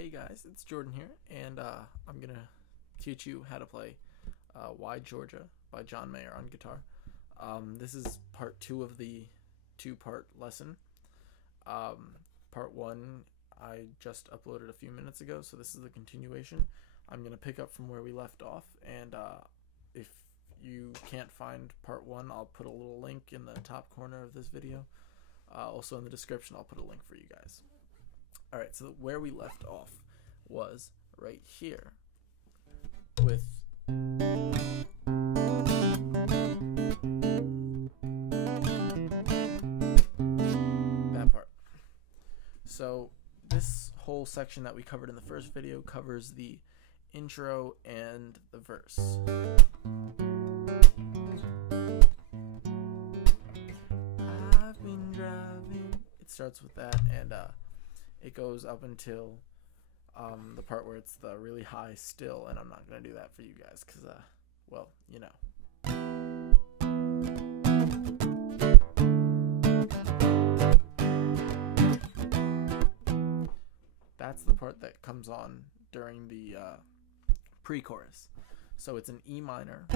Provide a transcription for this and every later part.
Hey guys, it's Jordan here, and I'm gonna teach you how to play Why Georgia by John Mayer on guitar. This is part 2 of the 2-part lesson. Part 1 I just uploaded a few minutes ago, so this is the continuation. I'm gonna pick up from where we left off, and if you can't find part 1, I'll put a little link in the top corner of this video. Also in the description, I'll put a link for you guys. Alright, so where we left off was right here with that part. So this whole section that we covered in the first video covers the intro and the verse. I've been driving. It starts with that, and it goes up until the part where it's the really high still, and I'm not going to do that for you guys because, well, you know. That's the part that comes on during the pre-chorus. So it's an E minor.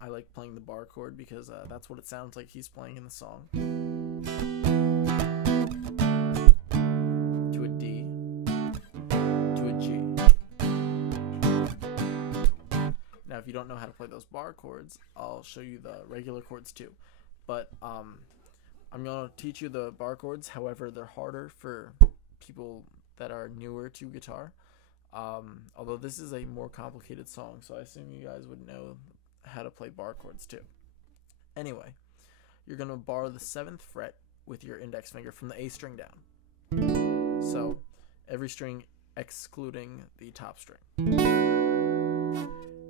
I like playing the bar chord because that's what it sounds like he's playing in the song. Now, if you don't know how to play those bar chords, I'll show you the regular chords too. But I'm going to teach you the bar chords. However, they're harder for people that are newer to guitar. Although this is a more complicated song, so I assume you guys would know how to play bar chords too. Anyway, you're going to bar the 7th fret with your index finger from the A string down. So every string excluding the top string.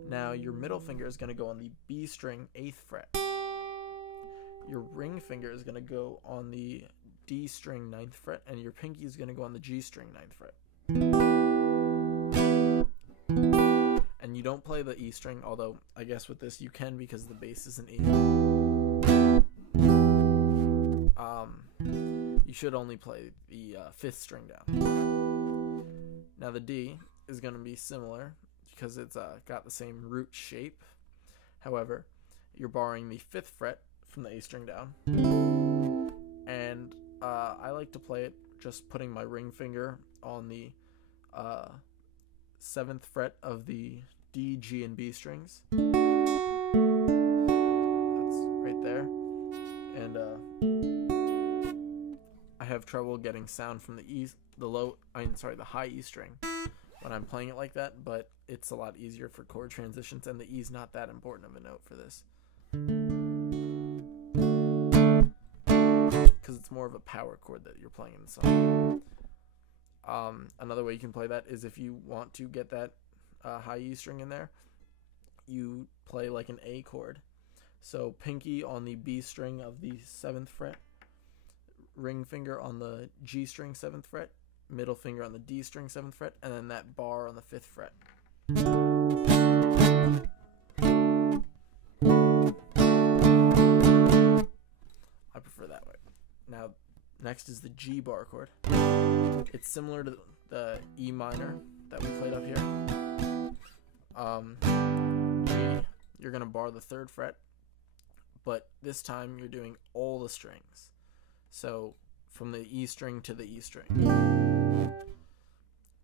Now your middle finger is going to go on the B string 8th fret. Your ring finger is going to go on the D string 9th fret, and your pinky is going to go on the G string 9th fret. And you don't play the E string, although I guess with this you can because the bass is an E. You should only play the 5th string down. Now the D is going to be similar because it's got the same root shape. However, you're barring the 5th fret from the A string down. And I like to play it just putting my ring finger on the 7th fret of the D, G, and B strings. That's right there. And I have trouble getting sound from the the high E string when I'm playing it like that, but it's a lot easier for chord transitions, and the E's not that important of a note for this because it's more of a power chord that you're playing in the song. Another way you can play that is if you want to get that high E string in there, you play like an A chord. So pinky on the B string of the 7th fret, ring finger on the G string 7th fret, middle finger on the D string 7th fret, and then that bar on the 5th fret. I prefer that way. Now, next is the G bar chord. It's similar to the E minor that we played up here. G, you're going to bar the 3rd fret, but this time you're doing all the strings. So, from the E string to the E string.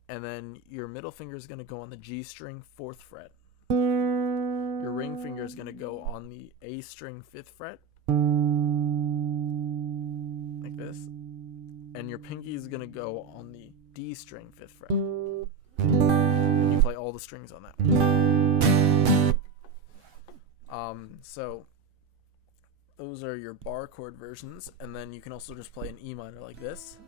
And then your middle finger is going to go on the G string 4th fret. Your ring finger is going to go on the A string 5th fret, like this. And your pinky is going to go on the D string 5th fret. And you play all the strings on that one. So those are your bar chord versions, and then you can also just play an E minor like this,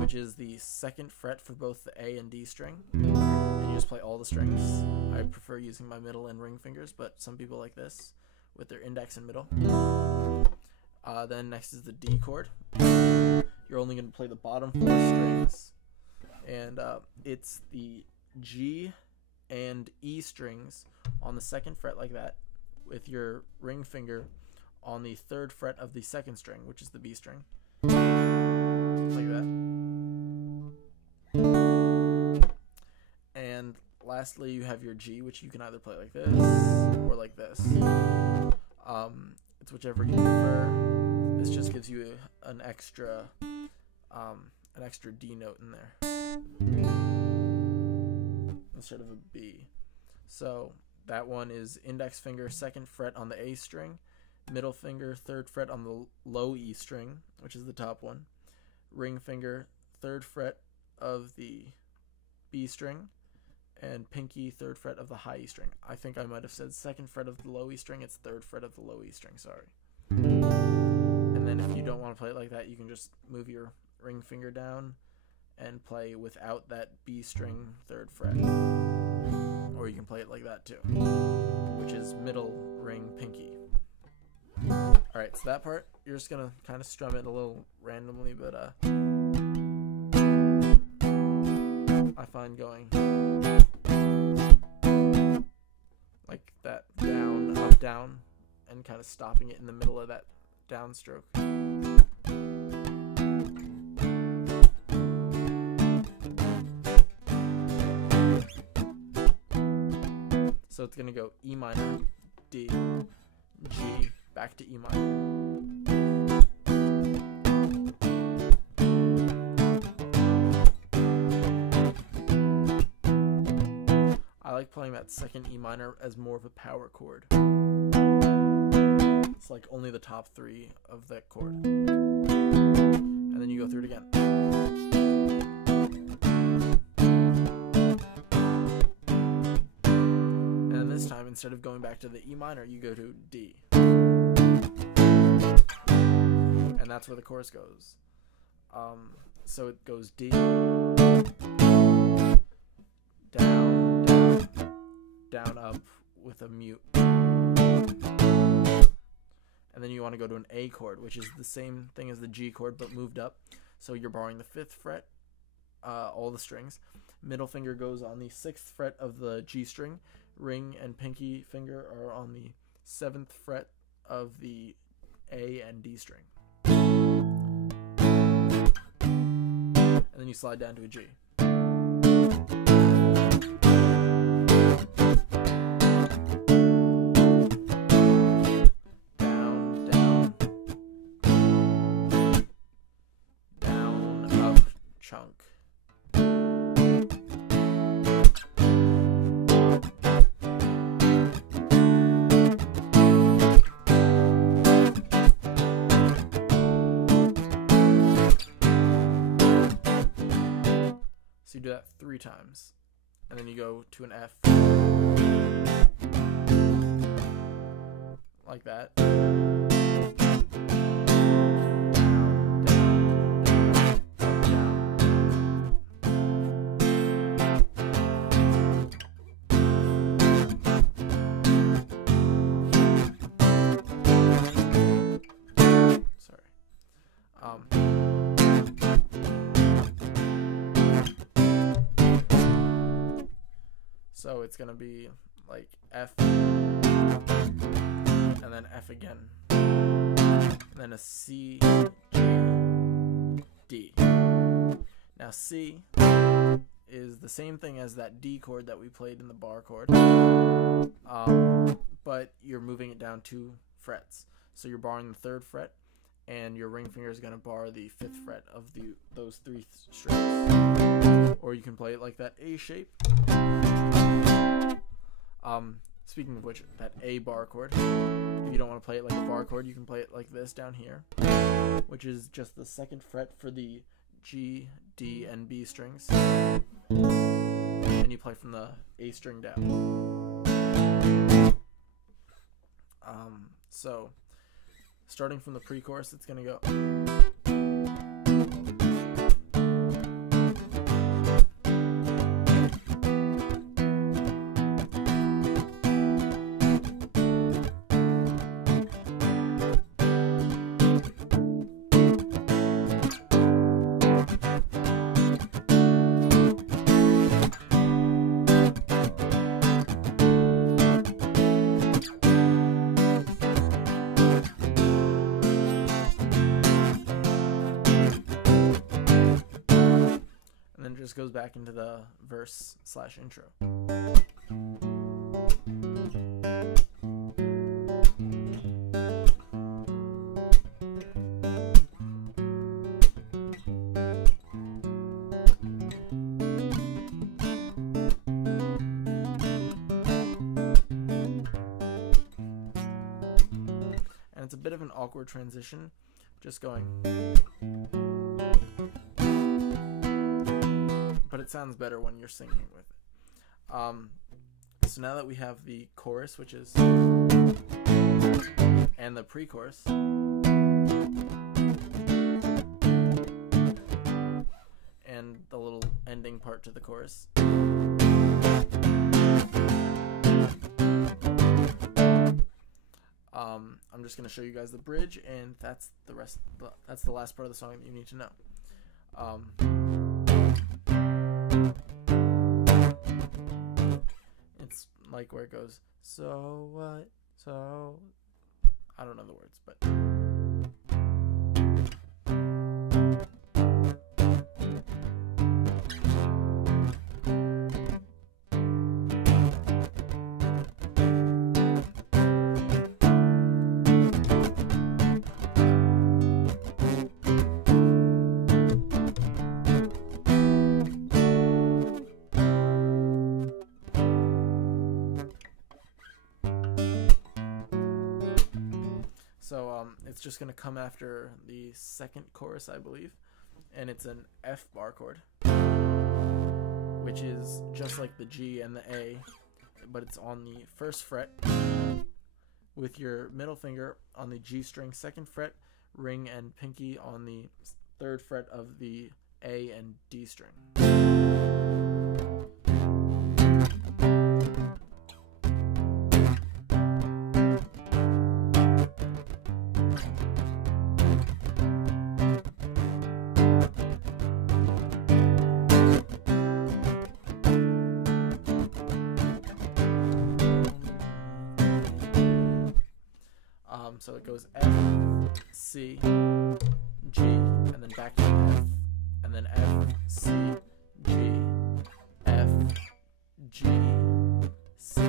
which is the 2nd fret for both the A and D string, and you just play all the strings. I prefer using my middle and ring fingers, but some people like this with their index and middle. Then next is the D chord. You're only going to play the bottom 4 strings, and it's the G and E strings on the 2nd fret like that, with your ring finger on the 3rd fret of the 2nd string, which is the B string, like that. lastly, you have your G, which you can either play like this or like this. It's whichever you prefer. This just gives you an extra D note in there instead of a B. So that one is index finger 2nd fret on the A string, middle finger 3rd fret on the low E string, which is the top one, ring finger 3rd fret of the B string, and pinky 3rd fret of the high E string. I think I might have said 2nd fret of the low E string. It's 3rd fret of the low E string, sorry. And then if you don't want to play it like that, you can just move your ring finger down and play without that B string 3rd fret. Or you can play it like that too, which is middle ring pinky. Alright, so that part, you're just gonna kind of strum it a little randomly, but I find going like that, down, up, down, and kind of stopping it in the middle of that downstroke. So it's gonna go E minor, D, G, back to E minor. I like playing that second E minor as more of a power chord. It's like only the top 3 of that chord. And then you go through it again. And this time, instead of going back to the E minor, you go to D. And that's where the chorus goes. So it goes D, down, down, down, up with a mute. And then you want to go to an A chord, which is the same thing as the G chord, but moved up. So you're borrowing the 5th fret, all the strings. Middle finger goes on the 6th fret of the G string. Ring and pinky finger are on the 7th fret of the A and D string. And then you slide down to a G. Down, down, down, up, chunk. So you do that 3 times, and then you go to an F, like that. So it's gonna be like F, and then F again, and then a C, G, D. Now C is the same thing as that D chord that we played in the bar chord, but you're moving it down 2 frets. So you're barring the 3rd fret, and your ring finger is gonna bar the 5th fret of those 3 strings. Or you can play it like that A shape. Speaking of which, that A bar chord, if you don't want to play it like a bar chord, you can play it like this down here, which is just the 2nd fret for the G, D, and B strings, and you play from the A string down. So starting from the pre-chorus, it's gonna go. just goes back into the verse slash intro. And it's a bit of an awkward transition, just going. But it sounds better when you're singing with it. So now that we have the chorus, which is, and the pre-chorus, and the little ending part to the chorus, I'm just going to show you guys the bridge, and that's the rest. That's the last part of the song that you need to know. It's like where it goes, so what, so, I don't know the words, but it's just going to come after the second chorus, I believe, and it's an F bar chord, which is just like the G and the A, but it's on the first fret with your middle finger on the G string, second fret, ring and pinky on the third fret of the A and D string. So it goes F, C, G, and then back to F, and then F, C, G, F, G, C,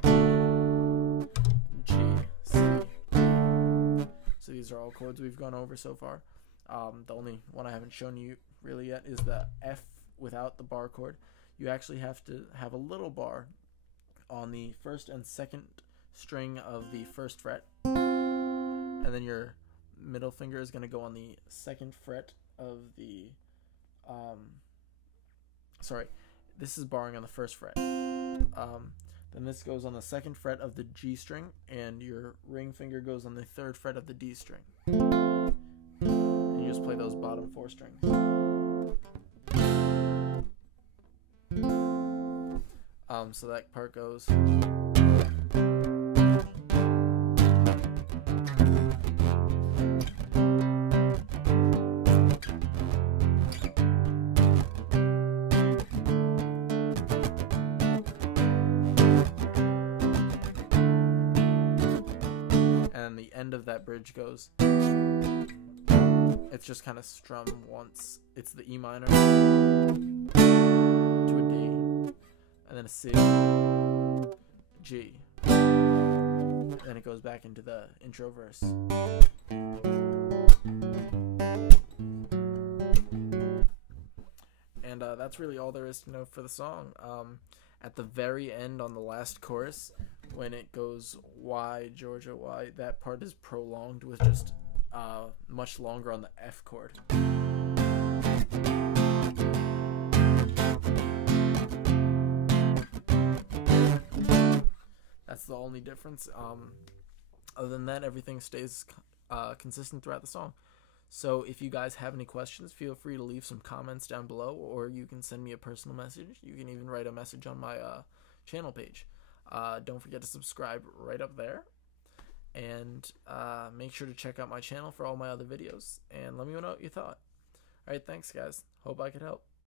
D, G, C. So these are all chords we've gone over so far. The only one I haven't shown you really yet is the F without the bar chord. You actually have to have a little bar on the first and second string of the first fret, and then your middle finger is going to go on the second fret of the this is barring on the first fret. Then this goes on the second fret of the G string, and your ring finger goes on the third fret of the D string, and you just play those bottom four strings. So that part goes. And the end of that bridge goes. It's just kind of strummed once. It's the E minor to a D, and then a C, G, and then it goes back into the intro verse. And that's really all there is to know for the song. At the very end, on the last chorus, when it goes, why Georgia, why, that part is prolonged with just much longer on the F chord. That's the only difference. Other than that, everything stays consistent throughout the song. So if you guys have any questions, feel free to leave some comments down below, or you can send me a personal message. You can even write a message on my channel page. Don't forget to subscribe right up there, and make sure to check out my channel for all my other videos, and let me know what you thought. Alright, thanks guys. Hope I could help.